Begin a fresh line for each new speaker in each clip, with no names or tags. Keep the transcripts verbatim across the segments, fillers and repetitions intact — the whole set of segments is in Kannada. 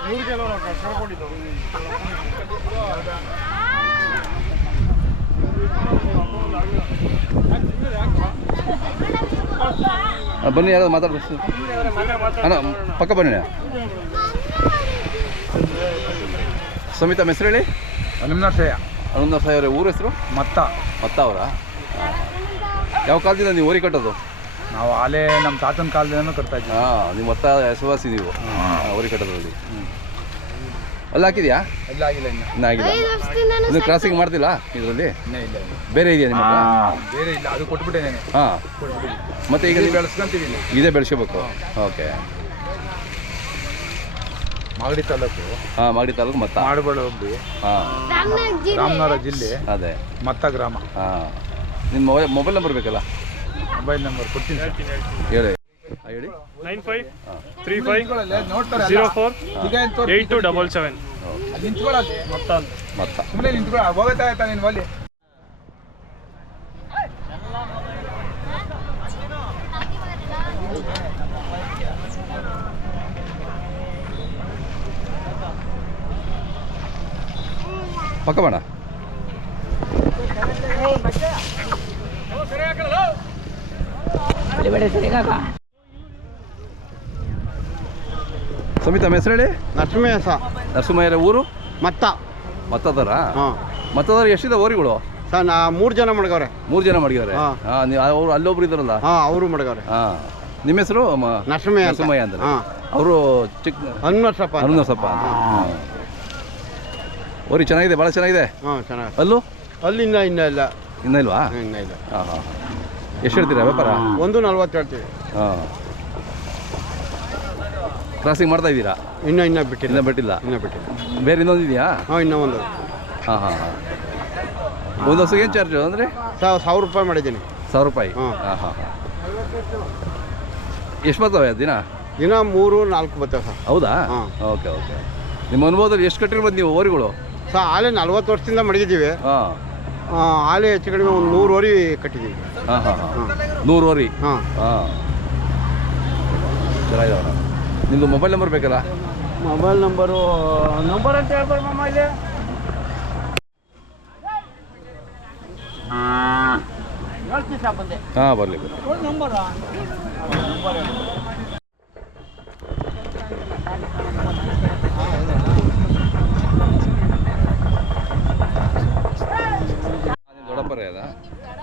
ಬನ್ನಿ, ಯಾರಾದ್ರು ಮಾತಾಡ ಅಣ್ಣ, ಪಕ್ಕ ಬನ್ನಿ. ಸಮಿತ ಹೆಸರು ಹೇಳಿ.
ಹನುಮನರಸಯ್ಯ.
ಹನುಮನರಸಯ್ಯ ಅವರೇ, ಊರ ಹೆಸರು?
ಮತ್ತ
ಮತ್ತ ಅವರ. ಯಾವ ಕಾಲದಿಂದ ನೀವು ಓರಿ ಕಟ್ಟೋದು?
ನಾವು ಆಲೆ ನಮ್ಮ ತಾತನ ಕಾಲದಿಂದನೂ ಕಟ್ತಾ ಇದ್ದೀವಿ.
ಹಾಂ, ನೀವು ಮತ್ತ ಹೆಸರುವಾಸಿ ನೀವು ಓರಿ ಕಟ್ಟೋದ್ರಲ್ಲಿ. ಅಲ್ಲಿ ಹಾಕಿದ್ಯಾ?
ಎಲ್ಲ ಆಗಿಲ್ಲ, ಇನ್ನು
ಇನ್ನೂ ಆಗಿಲ್ಲ. ಇನ್ನು ಕ್ರಾಸಿಂಗ್ ಮಾಡ್ತಿಲ್ಲ ಇದರಲ್ಲಿ?
ಇನ್ನೇ ಇಲ್ಲ.
ಬೇರೆ ಇದೆಯಾ ನಿಮ್ಮ?
ಬೇರೆ ಇಲ್ಲ, ಅದು ಕೊಟ್ಬಿಟ್ಟೇನೆ.
ಹಾಂ, ಮತ್ತೆ ಈಗ ನೀವು
ಬೆಳೆಸ್ಕೊಂತೀವಿ.
ಇದೇ ಬೆಳೆಸಬೇಕು. ಓಕೆ.
ಮಾಗಡಿ ತಾಲೂಕು.
ಹಾಂ, ಮಾಗಡಿ ತಾಲೂಕು ಮತ್ತ.
ಮಾಡಬಾಳು ಹೋಗ್ಲಿ.
ಹಾಂ,
ರಾಮನಗರ ಜಿಲ್ಲೆ.
ಅದೇ
ಮತ್ತ ಗ್ರಾಮ.
ಹಾಂ, ನಿಮ್ಮ ಮೊಬೈಲ್ ಮೊಬೈಲ್ ನಂಬರ್ ಬೇಕಲ್ಲ?
ಮೊಬೈಲ್ ನಂಬರ್ ಕೊಡ್ತೀನಿ
ಹೇಳಿ. ಹೇಳಿ.
Nine five three five zero four eight two double seven.
ನಿಂತ್ಕೊಳ್ಳಿ.
ಮತ್ತ
ಮತ್ತ
ಸುಮ್ಮನೆ ನಿಂತ್ಕೊಳ್ಳ, ಹೋಗ್ತಾ ಇರ್ತಾ ನೀನು ಅಲ್ಲಿ.
ಪಕ್ಕ ಬೇಡ. ಸಮಿತ ಹೆಸರು ಹೇಳಿ.
ನರಸಿಂಹಯ್ಯ ಸ
ನರಸಿಂಹಯ್ಯರ ಊರು?
ಮತ್ತ.
ಮತ್ತದರ?
ಹಾಂ,
ಮತ್ತದರ ಎಷ್ಟಿದೆ ಓರಿಗಳು?
ಸರ್ ನಾ ಮೂರು ಜನ ಮಡ್ಗವ್ರೆ.
ಮೂರು ಜನ ಮಾಡಿದ್ದಾರೆ.
ಹಾಂ.
ಹಾಂ, ನೀವು ಅವ್ರು ಅಲ್ಲೊಬ್ರು ಇದ್ದಾರಲ್ಲ?
ಹಾಂ, ಅವರು ಮಡ್ಗವ್ರೆ.
ಹಾಂ, ನಿಮ್ಮ ಹೆಸರು?
ನರಸಿಂಹಯ್ಯ.
ನರಸಿಂಹಯ್ಯ ಅಂದ್ರೆ.
ಹಾಂ,
ಅವರು ಚಿಕ್ಕ
ಹನುಮನರಸಪ್ಪ.
ಹನುಮನರಸಪ್ಪ. ಹಾಂ, ಓರಿ ಚೆನ್ನಾಗಿದೆ, ಭಾಳ ಚೆನ್ನಾಗಿದೆ.
ಹಾಂ, ಚೆನ್ನಾಗಿ.
ಅಲ್ಲೂ
ಅಲ್ಲಿ ಇನ್ನ ಇನ್ನ ಇಲ್ಲ.
ಇನ್ನೂ ಇಲ್ವಾ?
ಇನ್ನ ಇಲ್ಲ.
ಹಾಂ ಹಾಂ. ಎಷ್ಟು ಹೇಳ್ತೀರಾ ವ್ಯಾಪಾರ?
ಒಂದು ನಲ್ವತ್ತು ಹೇಳ್ತೀವಿ.
ಹಾಂ, ಕ್ರಾಸಿಂಗ್ ಮಾಡ್ತಾ ಇದ್ದೀರಾ?
ಇನ್ನೂ ಇನ್ನೂ ಬಿಟ್ಟಿಲ್ಲ.
ಇನ್ನೂ ಬಿಟ್ಟಿಲ್ಲ.
ಇನ್ನೂ ಬಿಟ್ಟಿಲ್ಲ.
ಬೇರೆ ಇನ್ನೊಂದು ಇದೆಯಾ?
ಹಾಂ, ಇನ್ನೂ ಒಂದು.
ಹಾಂ ಹಾಂ ಹಾಂ. ಒಂದು ವರ್ಷಕ್ಕೆ ಏನು ಚಾರ್ಜು ಅಂದರೆ?
ಸಾವಿರ ಸಾವಿರ ರೂಪಾಯಿ ಮಾಡಿದ್ದೀನಿ.
ಸಾವಿರ ರೂಪಾಯಿ.
ಹಾಂ
ಹಾಂ ಹಾಂ ಹಾಂ. ಎಷ್ಟು ಬರ್ತವೆ ದಿನ?
ದಿನ ಮೂರು ನಾಲ್ಕು ಬರ್ತವೆ ಸರ್.
ಹೌದಾ?
ಹಾಂ.
Okay okay. ನಿಮ್ಮ ಅನುಭವದಲ್ಲಿ ಎಷ್ಟು ಕಟ್ಟಿರ್ಬೋದು ನೀವು ಓರಿಗಳು?
ಸರ್ ಆಲೆ ನಲ್ವತ್ತು ವರ್ಷದಿಂದ ಮಡಗಿದ್ದೀವಿ.
ಹಾಂ,
ಆಲೆ ಹೆಚ್ಚು ಕಡಿಮೆ ಒಂದು ನೂರು ವರಿ ಕಟ್ಟಿದ್ದೀವಿ.
ಹಾಂ ಹಾಂ ಹಾಂ. ನೂರು ಓರಿ.
ಹಾಂ
ಹಾಂ, ಚೆನ್ನಾಗಿದಾವಣ. ನಿಮ್ಮದು ಮೊಬೈಲ್ ನಂಬರ್ ಬೇಕಲ್ಲ?
ಮೊಬೈಲ್ ನಂಬರು ನಂಬರ್ ಅಂತ ಹೇಳ್ಬಾರ್ದು ಮಮ್ಮ ಇಲ್ಲಿ.
ಹಾಂ, ಬರಲಿ ಬರಲಿ. ದೊಡ್ಡಪ್ಪರೇ ಅದ?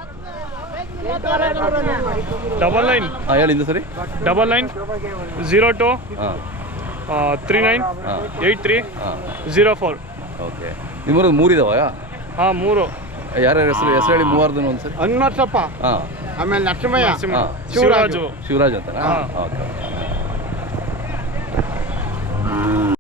Double nine.
ಹಾಂ, ಹೇಳಿ ಇಂದು ಸರಿ.
ಡಬಲ್ ನೈನ್ ಝೀರೋ ಟು
ಹಾಂ
ತ್ರೀ ನೈನ್
ಹಾಂ
ಏಯ್ಟ್ ತ್ರೀ
ಹಾಂ.
Zero four.
ಓಕೆ. ನಿಮ್ಮೂರದ್ದು ಮೂರಿದಾವ?
ಹಾಂ, ಮೂರು.
ಯಾರ್ಯಾರ ಹೆಸರು ಹೆಸರು ಹೇಳಿ ಮೂವಾರ್ದು ಒಂದು ಸರಿ.
ಹನುಮನರಸಪ್ಪ,
ಹಾಂ,
ಆಮೇಲೆ ನರಸಿಂಹಯ್ಯ,
ಹಾಂ,
ಶಿವರಾಜು.
ಶಿವರಾಜ್ ಅಂತ.
ಹಾಂ.
ಓಕೆ.